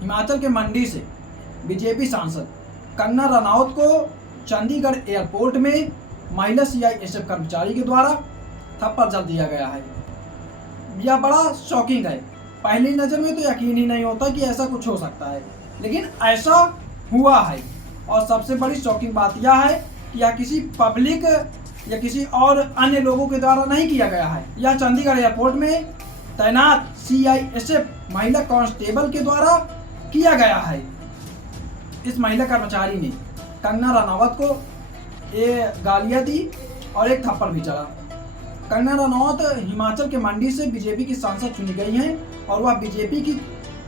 हिमाचल के मंडी से बीजेपी सांसद कंगना रनौत को चंडीगढ़ एयरपोर्ट में महिला सीआईएसएफ कर्मचारी के द्वारा थप्पड़ जड़ दिया गया है। यह बड़ा शॉकिंग है। पहली नज़र में तो यकीन ही नहीं होता कि ऐसा कुछ हो सकता है, लेकिन ऐसा हुआ है। और सबसे बड़ी शॉकिंग बात यह है कि यह किसी पब्लिक या किसी और अन्य लोगों के द्वारा नहीं किया गया है। यह चंडीगढ़ एयरपोर्ट में तैनात सीआईएसएफ महिला कांस्टेबल के द्वारा किया गया है। इस महिला कर्मचारी ने कंगना रनौत को गालियां दी और एक थप्पड़ भी चढ़ा। कंगना रनौत हिमाचल के मंडी से बीजेपी की सांसद चुनी गई हैं और वह बीजेपी की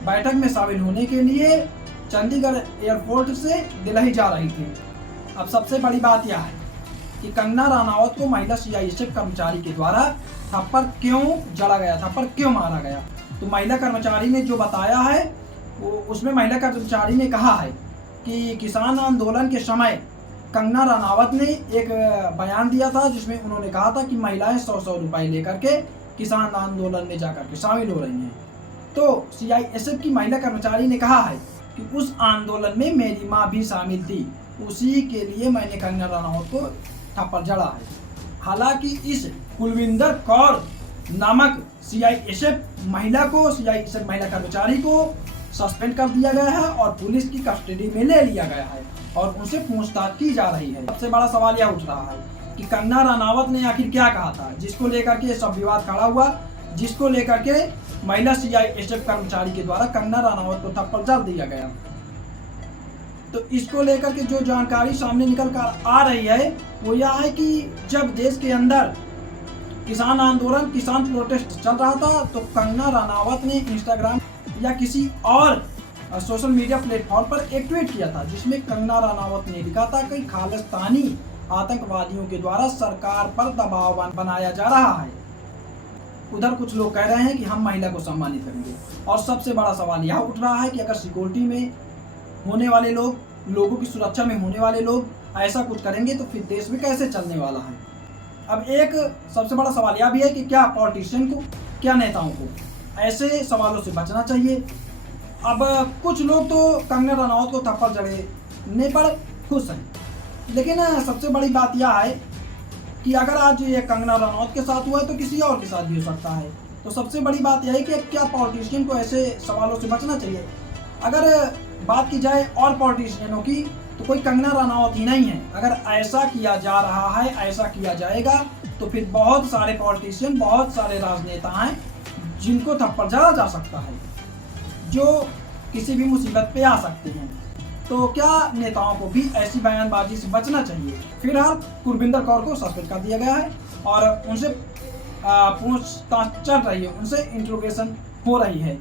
बैठक में शामिल होने के लिए चंडीगढ़ एयरपोर्ट से दिल्ली जा रही थी। अब सबसे बड़ी बात यह है कि कंगना रनौत को महिला सीआईएसएफ कर्मचारी के द्वारा थप्पड़ क्यों जड़ा गया, थप्पड़ क्यों मारा गया। तो महिला कर्मचारी ने जो बताया है उसमें महिला कर्मचारी ने कहा है कि किसान आंदोलन के समय कंगना रनौत ने एक बयान दिया था जिसमें उन्होंने कहा था कि महिलाएं 100-100 रुपए लेकर के किसान आंदोलन में जाकर के शामिल हो रही हैं। तो सीआईएसएफ की महिला कर्मचारी ने कहा है कि उस आंदोलन में मेरी मां भी शामिल थी, उसी के लिए मैंने कंगना रनौत को थप्पड़ जड़ा है। हालांकि इस कुलविंदर कौर नामक सीआईएसएफ महिला कर्मचारी को सस्पेंड कर दिया गया है और पुलिस की कस्टडी में ले लिया गया है और उनसे पूछताछ की जा रही है। सबसे बड़ा सवाल यह उठ रहा है कि कंगना रनौत ने आखिर क्या कहा था जिसको लेकर के सब विवाद खड़ा हुआ, जिसको लेकर के महिला सीआईएसएफ कर्मचारी के द्वारा कंगना रनौत को थप्पड़ जड़ दिया गया। तो इसको लेकर के जो जानकारी सामने निकल कर आ रही है वो यह है कि जब देश के अंदर किसान आंदोलन, किसान प्रोटेस्ट चल रहा था तो कंगना रनौत ने इंस्टाग्राम या किसी और सोशल मीडिया प्लेटफॉर्म पर एक ट्वीट किया था जिसमें कंगना रनौत ने लिखा था कि खालिस्तानी आतंकवादियों के द्वारा सरकार पर दबाव बनाया जा रहा है। उधर कुछ लोग कह रहे हैं कि हम महिला को सम्मानित करेंगे। और सबसे बड़ा सवाल यह उठ रहा है कि अगर सिक्योरिटी में होने वाले लोग, लोगों की सुरक्षा में होने वाले लोग ऐसा कुछ करेंगे तो फिर देश में कैसे चलने वाला है। अब एक सबसे बड़ा सवाल यह भी है कि क्या पॉलिटिशियन को, क्या नेताओं को ऐसे सवालों से बचना चाहिए। अब कुछ लोग तो कंगना रनौत को थप्पड़ जड़ने पर खुश हैं, लेकिन सबसे बड़ी बात यह है कि अगर आज ये कंगना रनौत के साथ हुआ है तो किसी और के साथ भी हो सकता है। तो सबसे बड़ी बात यह है कि क्या पॉलिटिशियन को ऐसे सवालों से बचना चाहिए। अगर बात की जाए और पॉलिटिशियनों की तो कोई कंगना रनौत ही नहीं है। अगर ऐसा किया जा रहा है, ऐसा किया जाएगा तो फिर बहुत सारे पॉलिटिशियन, बहुत सारे राजनेता हैं जिनको थप्पड़ जड़ा जा सकता है, जो किसी भी मुसीबत पे आ सकते हैं। तो क्या नेताओं को भी ऐसी बयानबाजी से बचना चाहिए। फिलहाल कुलविंदर कौर को सस्पेंड कर दिया गया है और उनसे पूछताछ चल रही है, उनसे इंट्रोगेशन हो रही है।